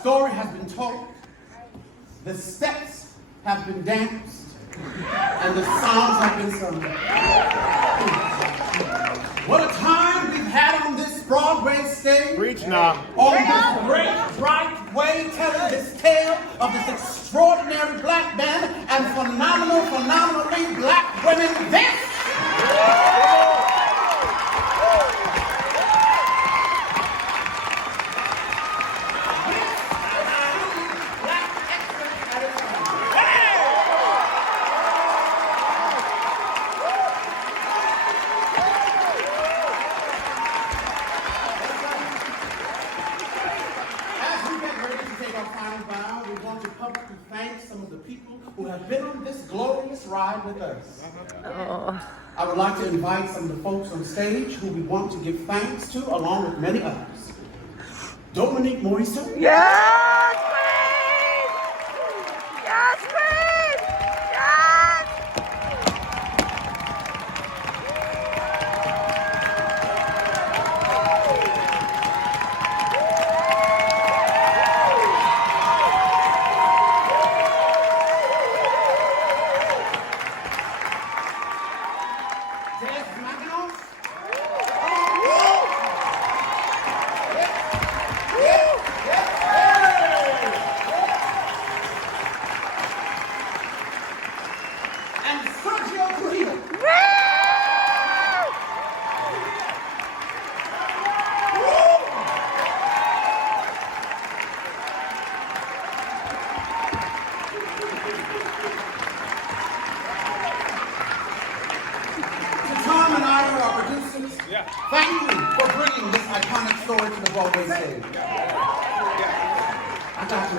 story has been told, the steps have been danced, and the songs have been sung. What a time we've had on this Broadway stage. Preach now. On this great, bright way, telling this tale of this extraordinary black man and phenomenally black women. This who have been on this glorious ride with us. I would like to invite some of the folks on stage who we want to give thanks to, along with many others. Dominique Moiso. Yes, Queen! Yes, Queen! Yes! Thank you for bringing this iconic story to the Broadway stage. I got you.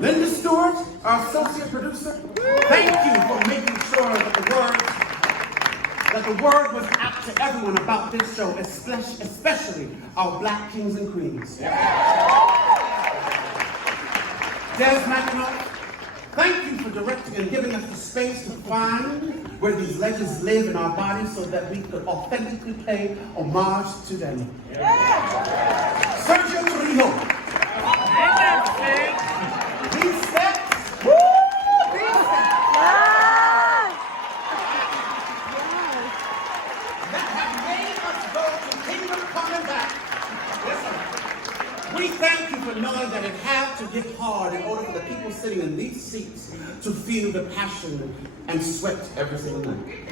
Linda Stewart, our associate producer, thank you for making sure that the word was out to everyone about this show, especially our black kings and queens. Des McEnroe, thank you for directing and giving us the space to find where these legends live in our bodies so that we could authentically pay homage to them. Sergio Trujillo. These steps. These steps. to feel the passion and sweat every single night.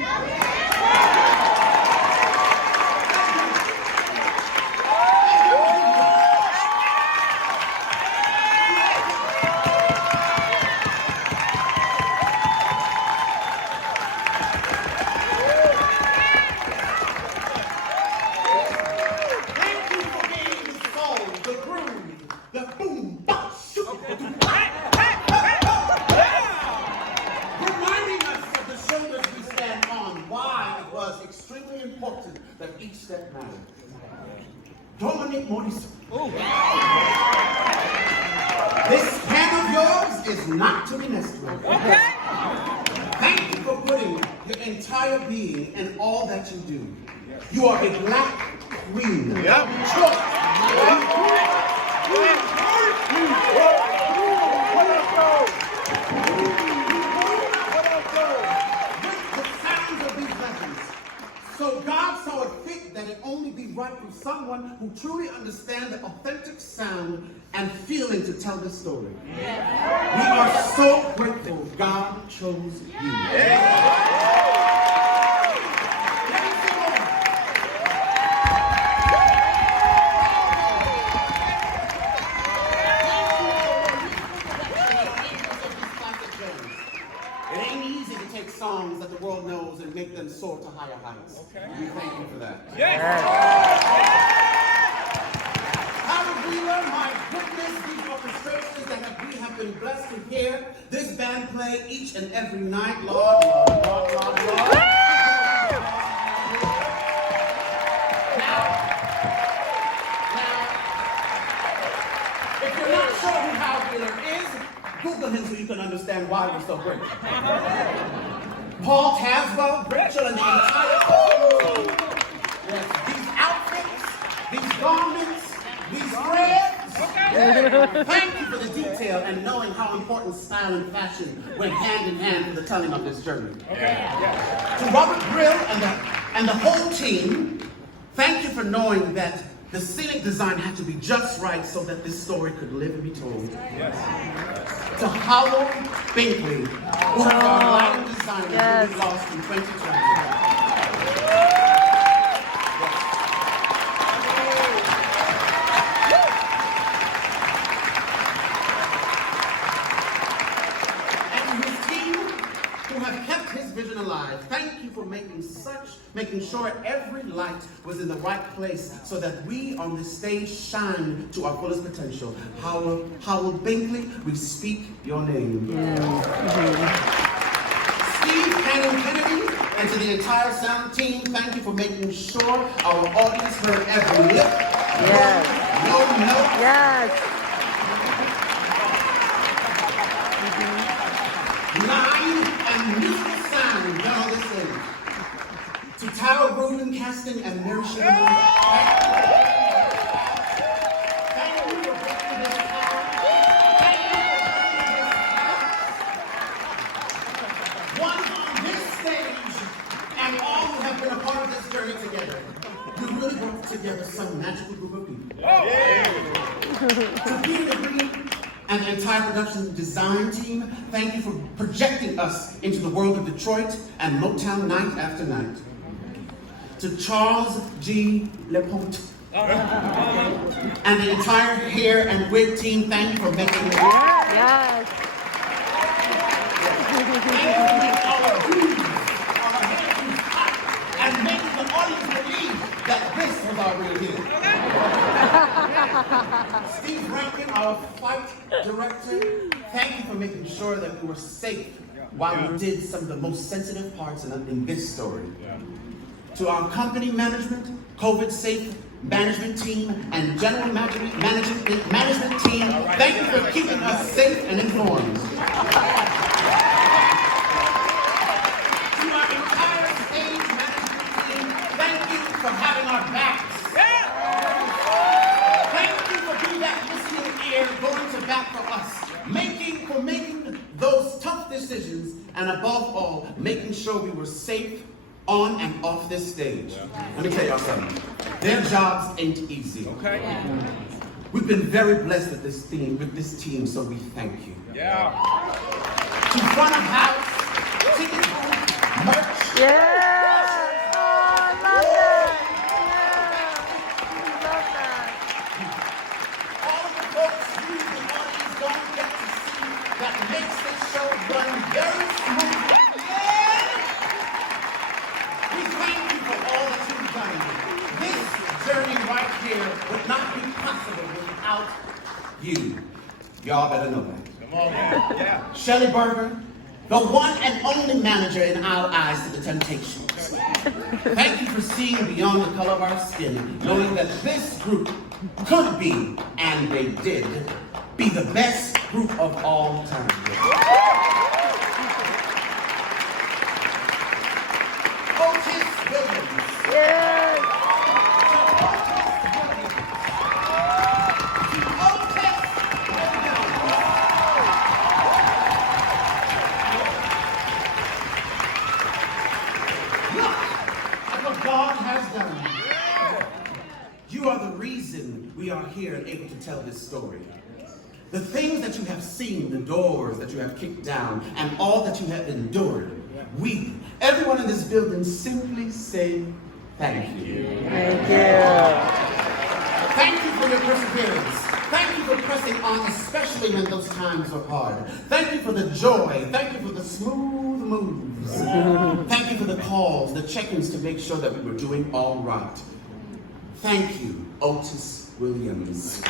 That each step mattered. This pen of yours is not to be messed with. Okay. Thank you for putting your entire being in all that you do. You are a black queen. Yep. So God saw it fit that it only be right for someone who truly understands the authentic sound and feeling to tell this story. Yeah. We are so grateful God chose you. Yeah. Songs that the world knows and make them soar to higher heights. Okay. We thank you for that. Yes. Howard Wheeler, my goodness, these orchestrations that we have been blessed to hear this band play each and every night. Lord. Now, if you're not sure who Howard Wheeler is, Google him so you can understand why we're so grateful. Paul Taswell, Rachel, and the entire team. Yes, these outfits, these garments, these threads. Thank you for the detail and knowing how important style and fashion went hand in hand for the telling of this journey. To Robert Brill and the whole team, thank you for knowing that the scenic design had to be just right so that this story could live and be told. Yes. To Howard Binkley, who is our lighting designer who we lost in 2020. Alive. Thank you for making sure every light was in the right place so that we on this stage shine to our fullest potential. Howard Binkley, we speak your name. Steve Kennedy, and to the entire sound team, thank you for making sure our audience heard every lip, no note. Yes. Line and musical sound. Y'all listen. To Tara Rubin casting and Mary Shirley. Thank you for bringing this power. Thank you for bringing this power. One on this stage and all who have been a part of this journey together. You really brought together some magical group of people. To Peter Green and the entire production design team, thank you for projecting us into the world of Detroit and Motown night after night. To Charles G. Leponte and the entire hair and wig team, thank you for making it. Yes. Thank you for making our grooves, our hair hot, and making the audience believe that this was our real deal. Steve Rankin, our fight director, thank you for making sure that we were safe while we did some of the most sensitive parts in this story. To our company management, COVID-safe management team, and general management team, thank you for keeping us safe and informed. To our entire stage management team, thank you for having our backs. Going to bat for us, making those tough decisions, and above all, making sure we were safe on and off this stage. Let me tell y'all something. Their jobs ain't easy. Okay. We've been very blessed with this team, so we thank you. Yeah. to front of house, ticket booth, merch. Yes. Oh, I love that. Yeah. Love that. All of the folks you, the audience, don't get to see that makes this show run very smoothly. Yeah. We thank you for all that you've done. This journey right here would not be possible without you. Y'all better know that. Come on, man. Yeah. Shelley Berger, the one and only manager in our eyes to the Temptations. Thank you for seeing beyond the color of our skin, knowing that this group could be, and they did, be the best group of all time. Otis Williams. Yes. God has done. You are the reason we are here and able to tell this story. The things that you have seen, the doors that you have kicked down, and all that you have endured, we, everyone in this building, simply say thank you. Thank you. Thank you for your perseverance. Thank you for pressing on, especially when those times are hard. Thank you for the joy. Thank you for the smooth moves. Thank you for the calls, the check-ins to make sure that we were doing all right. Thank you, Otis Williams.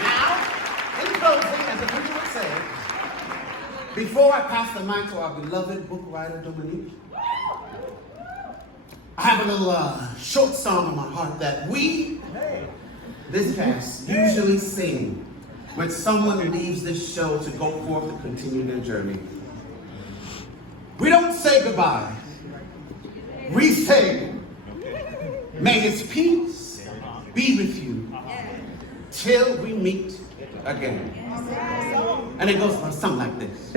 Now, in closing, as the preacher would say, before I pass the mic to our beloved book writer, Dominique, I have a little short song on my heart that we, this cast, usually sing when someone leaves this show to go forth to continue their journey. We don't say goodbye. We say, may his peace be with you till we meet again. And it goes something like this.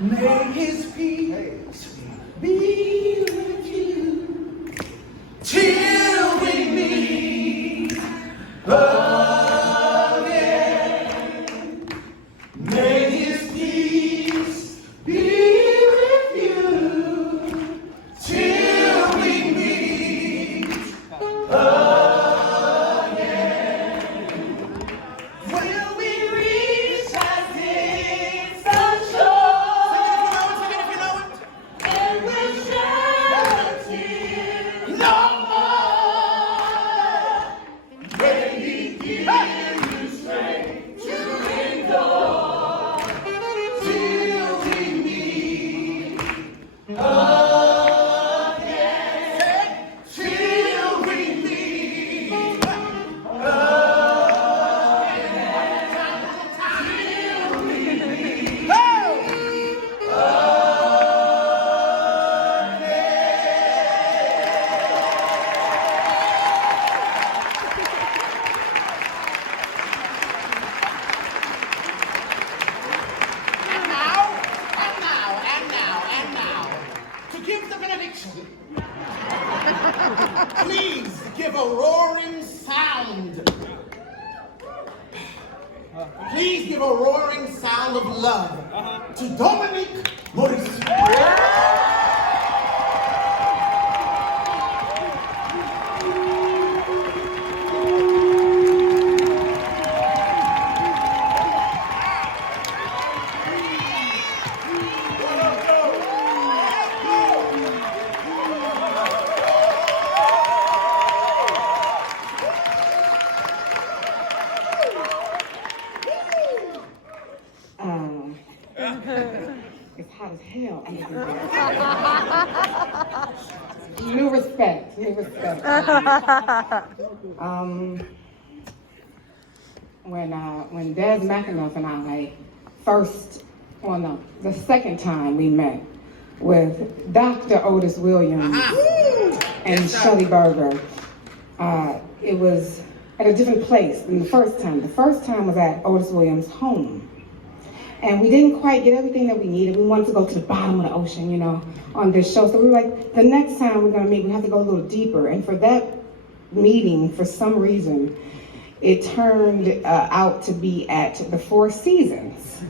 May his peace be with you till we meet again. May his peace be with you till we meet again. Will we reach that distant shore? Sing it if you know it. And we'll shed a tear no more. May he give you strength to endure till we meet again. Till we meet And now, to give the benediction, please give a roaring sound. Please give a roaring sound of love to Dominique Maurice. It's hot as hell. New respect. When Des McAnuff and I the second time we met with Dr. Otis Williams and Shelley Berger, it was at a different place than the first time. The first time was at Otis Williams' home. And we didn't quite get everything that we needed. We wanted to go to the bottom of the ocean, on this show. So we were like, the next time we're gonna meet, we have to go a little deeper. And for that meeting, for some reason, it turned out to be at the Four Seasons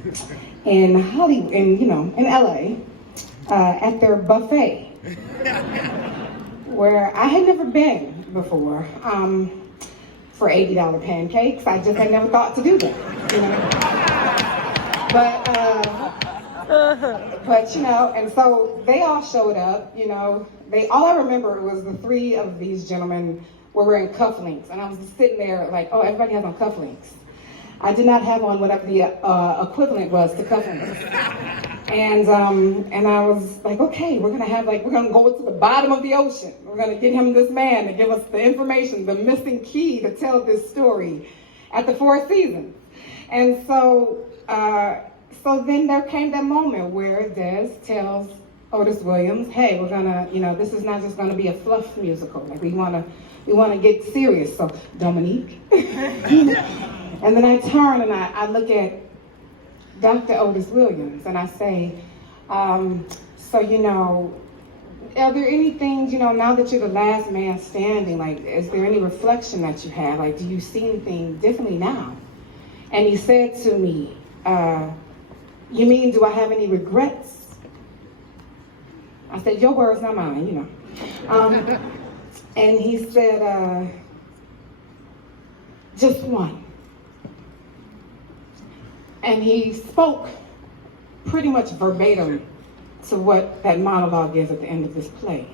in Hollywood, in LA, at their buffet, where I had never been before, for $80 pancakes. I just had never thought to do that, But and so they all showed up, all I remember was the three of these gentlemen were wearing cufflinks, and I was just sitting there like, oh, everybody has on cufflinks. I did not have on whatever the equivalent was to cufflinks. And I was like, okay, we're gonna go to the bottom of the ocean. We're gonna get him this man to give us the information, the missing key to tell this story at the Four Seasons. And so then there came that moment where Des tells Otis Williams, hey, we're gonna, this is not just gonna be a fluff musical. Like we wanna get serious. So Dominique. And then I turn and I look at Dr. Otis Williams and I say, are there any things, now that you're the last man standing, like, is there any reflection that you have? Like, do you see anything differently now? And he said to me, you mean, do I have any regrets? I said, your words, not mine, And he said, just one. And he spoke pretty much verbatim to what that monologue is at the end of this play.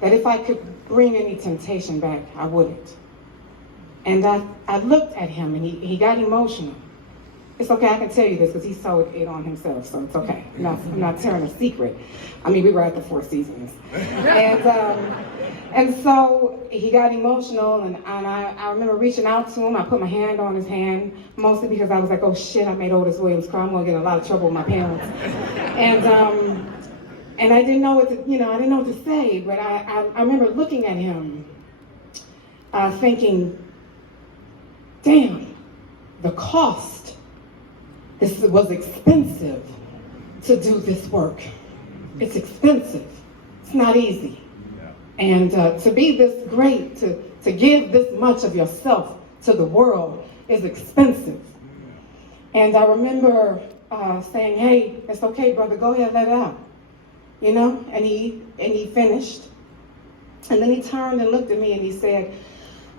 That if I could bring any temptation back, I wouldn't. And I looked at him and he got emotional. It's okay, I can tell you this because he sold it on himself, so it's okay. I'm not tearing a secret. I mean, we were at the Four Seasons. And so he got emotional, and I remember reaching out to him. I put my hand on his hand, mostly because I was like, oh shit, I made Otis Williams cry. I'm gonna get in a lot of trouble with my parents. And I didn't know what to say, but I remember looking at him, thinking, damn, the cost. This was expensive to do this work. It's expensive. It's not easy. And to be this great, to give this much of yourself to the world is expensive. And I remember saying, hey, it's okay, brother, go ahead, let it out. And he finished. And then he turned and looked at me and he said,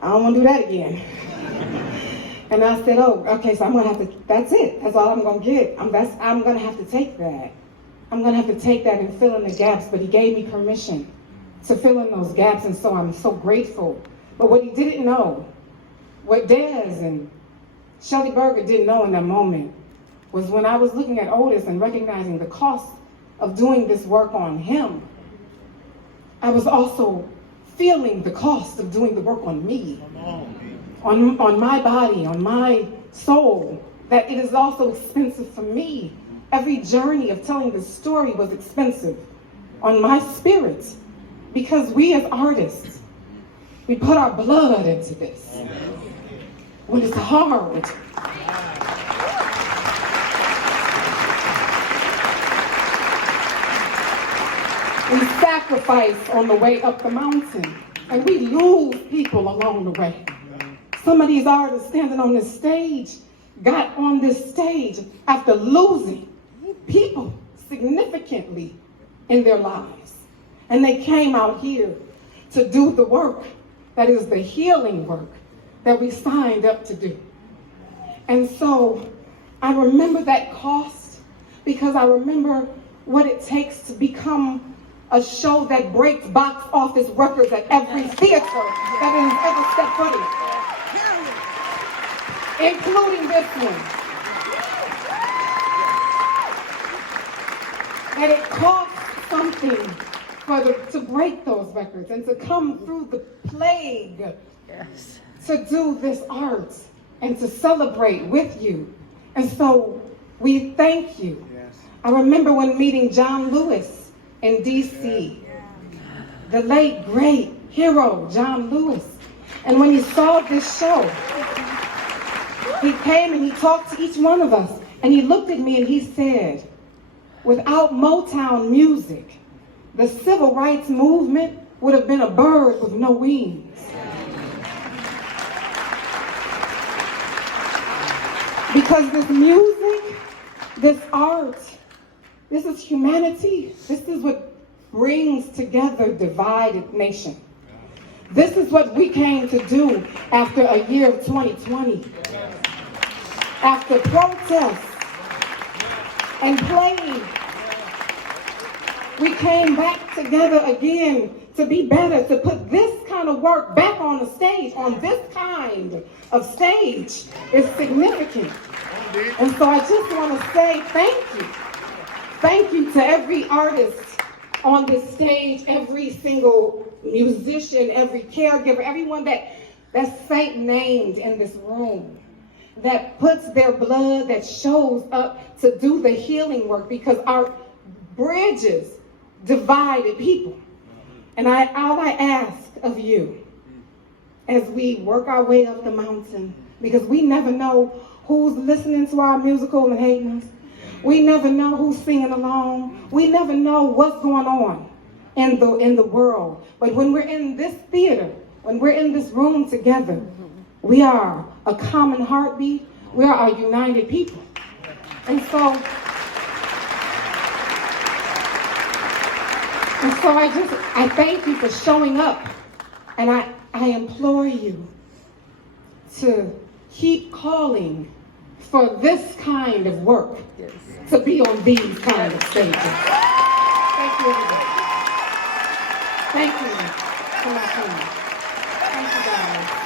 I don't want to do that again. And I said, oh, okay, so I'm gonna have to, that's it. That's all I'm gonna get. I'm gonna have to take that. I'm gonna have to take that and fill in the gaps, but he gave me permission to fill in those gaps, and so I'm so grateful. But what he didn't know, what Des and Shelley Berger didn't know in that moment, was when I was looking at Otis and recognizing the cost of doing this work on him, I was also feeling the cost of doing the work on me, on my body, on my soul, that it is also expensive for me. Every journey of telling this story was expensive on my spirit, because we as artists, we put our blood into this. When it's hard, we sacrifice on the way up the mountain, and we lose people along the way. Some of these artists standing on this stage got on this stage after losing people significantly in their lives. And they came out here to do the work that is the healing work that we signed up to do. And so I remember that cost, because I remember what it takes to become a show that breaks box office records at every theater that has ever stepped foot in, including this one. And it costs something to break those records and to come through the plague, yes, to do this art and to celebrate with you. And so we thank you. Yes. I remember when meeting John Lewis in DC, the late, great hero, John Lewis. And when he saw this show, he came and he talked to each one of us, and he looked at me and he said, without Motown music, the civil rights movement would have been a bird with no wings. Because this music, this art, this is humanity. This is what brings together divided nation. This is what we came to do after a year of 2020. After protests and playing, we came back together again to be better, to put this kind of work back on the stage, on this kind of stage is significant. And so I just want to say thank you. Thank you to every artist on this stage, every single musician, every caregiver, everyone that's named in this room, that puts their blood, that shows up to do the healing work, because our bridges divided people. And all I ask of you as we work our way up the mountain, because we never know who's listening to our musical and hating us. We never know who's singing along. We never know what's going on in the world. But when we're in this theater, when we're in this room together, we are a common heartbeat. We are a united people. And so I thank you for showing up. And I implore you to keep calling for this kind of work, to be on these kind of stages. Thank you, everybody. Thank you for my time. Thank you, guys.